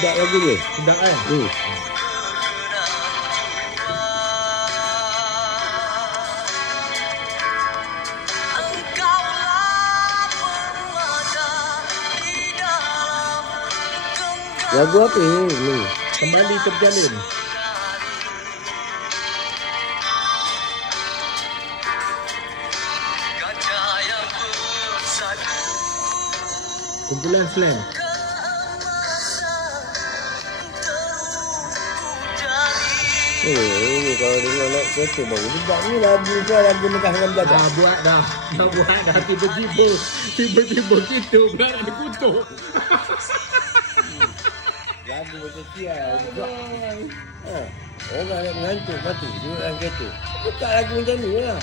Sedap lagu dia. Sedap kan? Lagu apa ni? Kembali terjalin. Kumpulan slam. Ini kalau dengar nak kereta baru juga ni lagu Megah dengan Jaga. Dah buat dah. Tiba-tiba kita pula nak dikutuk. Lagu macam sial juga. Orang nak mengantuk lepas tu duduk dalam kereta. Buka lagu macam ni lah.